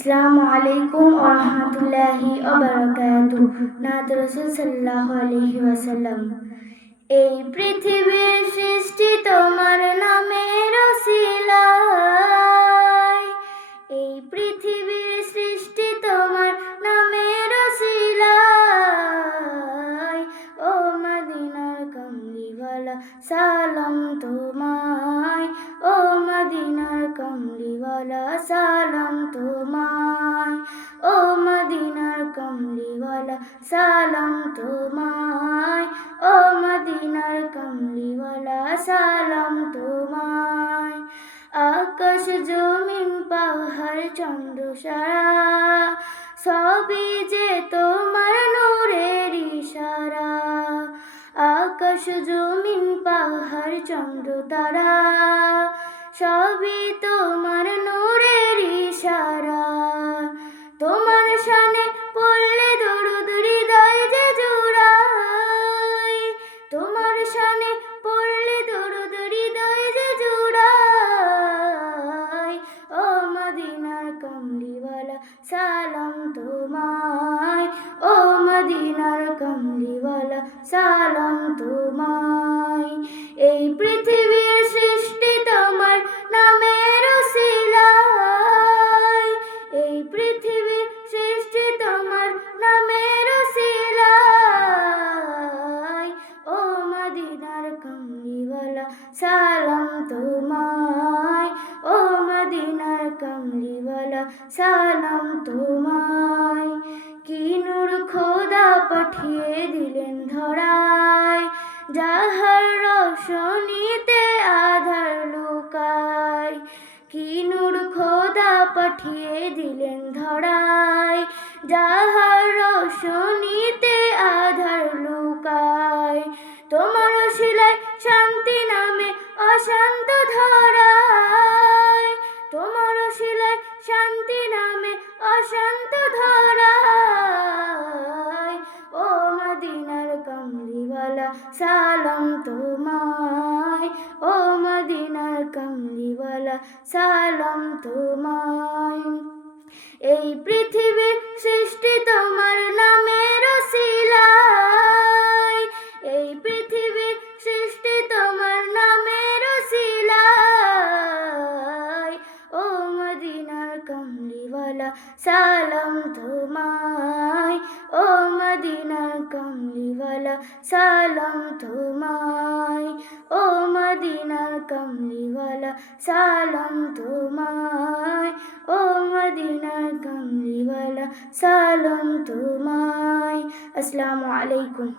আসসালামু আলাইকুম ওয়া রাহমাতুল্লাহি ওয়া বারাকাতুহু। নাত রাসূল সাল্লাল্লাহু আলাইহি ওয়াসাল্লাম। এই পৃথিবীর সৃষ্টি তোমার নামের ওসিলায়, এই পৃথিবীর সৃষ্টি তোমার নামের ওসিলায়। ও মদিনার কমলিওয়ালা সালাম তোমায়, ও মদিনার কমলিওয়ালা সালাম তোমায়, ও মদিনার কমলিওয়ালা সালাম তোমায়, ও মদিনার কমলিওয়ালা সালাম তোমায়। আকাশ জমিন পাহাড় চন্দ্র সারা সবই যে তোমার নূরের ইশারা। আকাশ জমিন পাহাড় চন্দ্র তারা সবই তোমার নূরের ইশারা। তোমার শানে পড়লে দরুদ হৃদয় যে জুড়ায়, তোমার শানে পড়লে দরুদ হৃদয় যে জুড়ায়। ও মদিনার কমলিওয়ালা সালাম তোমায়, ও মদিনার কমলিওয়ালা সালাম তোমায়। এই পৃথিবীর সৃষ্টি তোমার নামের ওসিলায়, এই পৃথিবীর সৃষ্টি তোমার নামের ওসিলায়। ও মদিনার কমলিওয়ালা সালাম তোমায়, ও মদিনার কমলিওয়ালা সালাম তোমায়। কি নূর খোদা পাঠিয়ে দিলেন ধরায়, যাহার রোশনীতে আধার লুকায়। কি নূর খোদা পাঠিয়ে দিলেন ধরায়, যাহার রোশনীতে আধার লুকায়। তোমার ওসিলায় শান্তি নামে অশান্ত ধরায়, তোমার ওসিলায় শান্তি নামে অশান্ত ধরায়। ও মদিনার কমলিওয়ালা সালাম তোমায়, ও মদিনার কমলিওয়ালা সালাম তোমায়। এই পৃথিবীর সৃষ্টি তোমার নামের ওসিলায়, এই পৃথিবীর সৃষ্টি তোমার নামের ওসিলায়। ও মদিনার কমলিওয়ালা সালাম তোমায়, ও মদিনার কমলিওয়ালা সালাম তোমায়, ও মদিনার কমলিওয়ালা সালাম তোমায়, ও মদিনার কমলিওয়ালা সালাম তোমায়। আসসালামু আলাইকুম।